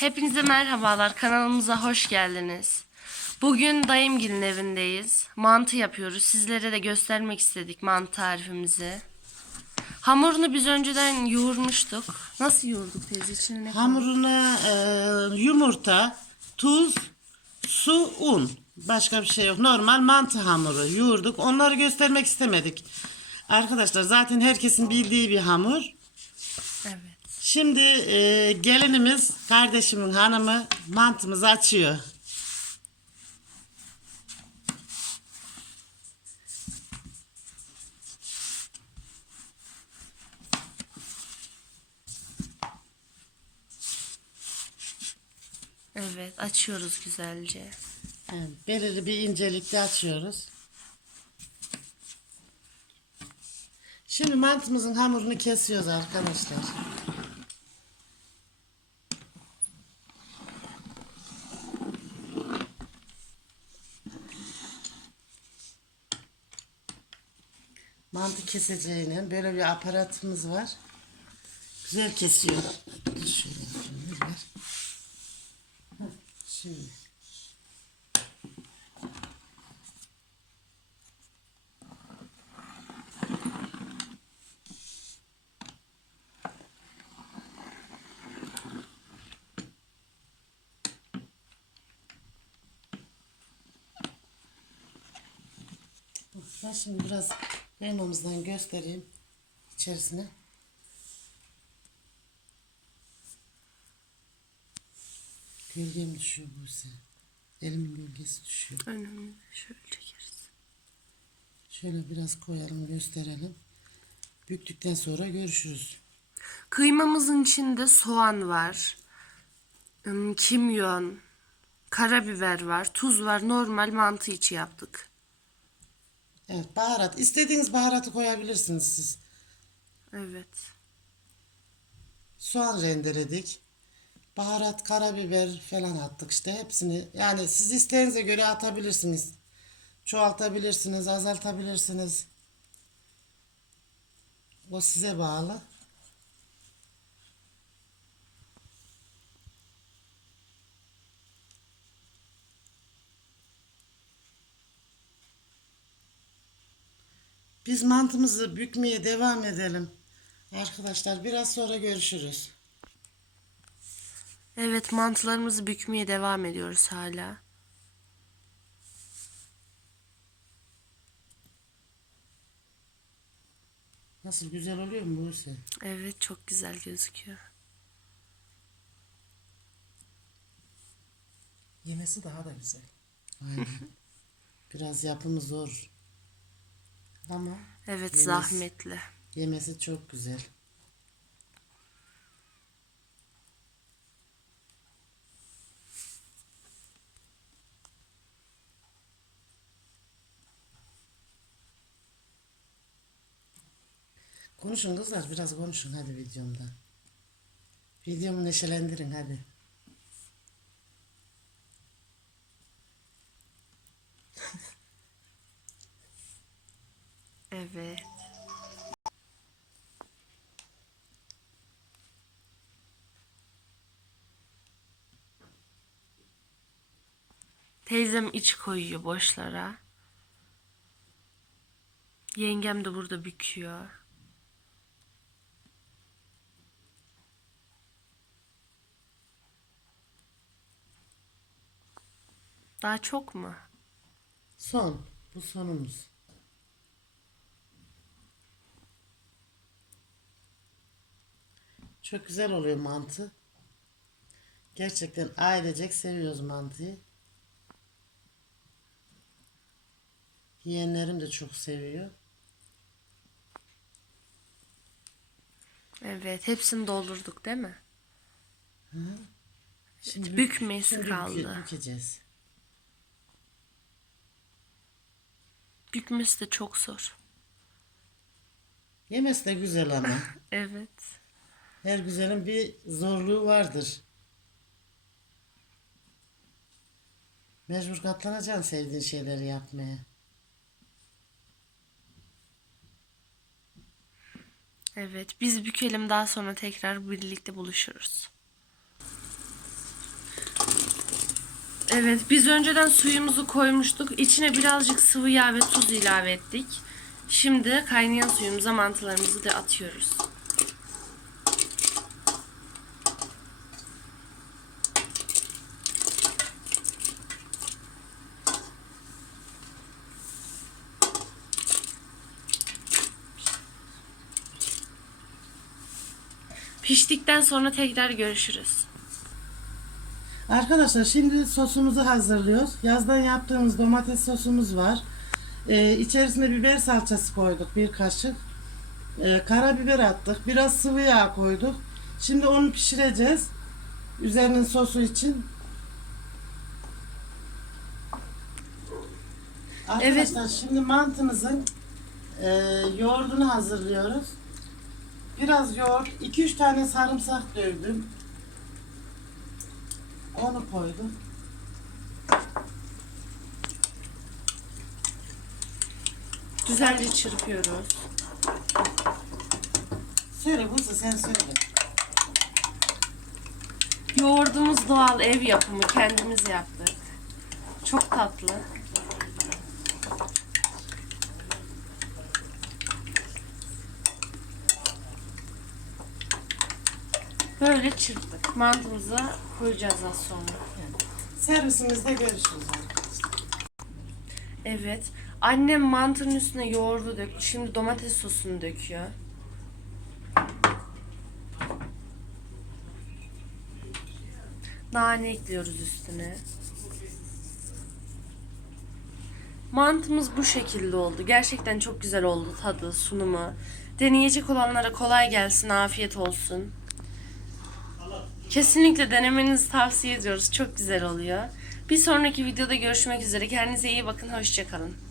Hepinize merhabalar. Kanalımıza hoş geldiniz. Bugün dayımgilin evindeyiz. Mantı yapıyoruz. Sizlere de göstermek istedik mantı tarifimizi. Hamurunu biz önceden yoğurmuştuk. Nasıl yoğurduk teyze içine ne? Hamuruna e, yumurta, tuz, su, un. Başka bir şey yok. Normal mantı hamuru yoğurduk. Onları göstermek istemedik. Arkadaşlar zaten herkesin bildiği bir hamur. Evet. Şimdi e, gelinimiz, kardeşimin hanımı mantımızı açıyor. Evet açıyoruz güzelce. Evet, belirli bir incelikte açıyoruz. Şimdi mantımızın hamurunu kesiyoruz arkadaşlar. Mantı keseceğine böyle bir aparatımız var. Güzel kesiyor. Dur şöyle yapayım, ver. Şimdi. Ben şimdi biraz kıymamızdan göstereyim içerisine. Gölgem düşüyor bu ise. Elimin gölgesi düşüyor. Önemli. Şöyle çekeriz. Şöyle biraz koyalım gösterelim. Büktükten sonra görüşürüz. Kıymamızın içinde soğan var. Kimyon, karabiber var, tuz var. Normal mantı içi yaptık. Evet baharat. İstediğiniz baharatı koyabilirsiniz siz. Evet. Soğan rendeledik. Baharat, karabiber falan attık işte hepsini. Yani siz isteğinize göre atabilirsiniz. Çoğaltabilirsiniz, azaltabilirsiniz. O size bağlı. Biz mantımızı bükmeye devam edelim. Arkadaşlar biraz sonra görüşürüz. Evet mantılarımızı bükmeye devam ediyoruz hala. Nasıl güzel oluyor mu Buse? Evet çok güzel gözüküyor. Yemesi daha da güzel. Aynen. Biraz yapımı zor. Ama Evet Yemesi- zahmetli. yemesi çok güzel. Konuşun kızlar biraz konuşun hadi videomda. Videomu neşelendirin hadi. Evet. Teyzem iç koyuyor boşlara. Yengem de burada büküyor. Daha çok mu? Son. Bu sonumuz. Çok güzel oluyor mantı. Gerçekten ailecek seviyoruz mantıyı. Yeğenlerim de çok seviyor. Evet, hepsini doldurduk değil mi? Şimdi bük- Bükmesi şimdi büke- kaldı. bükeceğiz. Bükmesi de çok zor. Yemesi de güzel ama. Evet. Her güzelin bir zorluğu vardır. Mecbur katlanacaksın sevdiğin şeyleri yapmaya. Evet, biz bükelim daha sonra tekrar birlikte buluşuruz. Evet biz önceden suyumuzu koymuştuk. İçine birazcık sıvı yağ ve tuz ilave ettik. Şimdi kaynayan suyumuza mantılarımızı da atıyoruz. Piştikten sonra tekrar görüşürüz. Arkadaşlar şimdi sosumuzu hazırlıyoruz. Yazdan yaptığımız domates sosumuz var. Ee, içerisine biber salçası koyduk bir kaşık. Ee, karabiber attık. Biraz sıvı yağ koyduk. Şimdi onu pişireceğiz. Üzerinin sosu için. Arkadaşlar şimdi mantımızın e, yoğurdunu hazırlıyoruz. Biraz yoğurt, 2-3 tane sarımsak dövdüm. Onu koydum. Güzelce çırpıyoruz. Söyle Buse sen söyle. Yoğurdumuz doğal ev yapımı kendimiz yaptık. Çok tatlı. Böyle çırptık. Mantımıza koyacağız az sonra. Servisimizde görüşürüz arkadaşlar. Evet. Annem mantının üstüne yoğurdu döktü. Şimdi domates sosunu döküyor. Nane ekliyoruz üstüne. Mantımız bu şekilde oldu. Gerçekten çok güzel oldu tadı, sunumu. Deneyecek olanlara kolay gelsin, afiyet olsun. Kesinlikle denemenizi tavsiye ediyoruz. Çok güzel oluyor. Bir sonraki videoda görüşmek üzere. Kendinize iyi bakın. Hoşçakalın.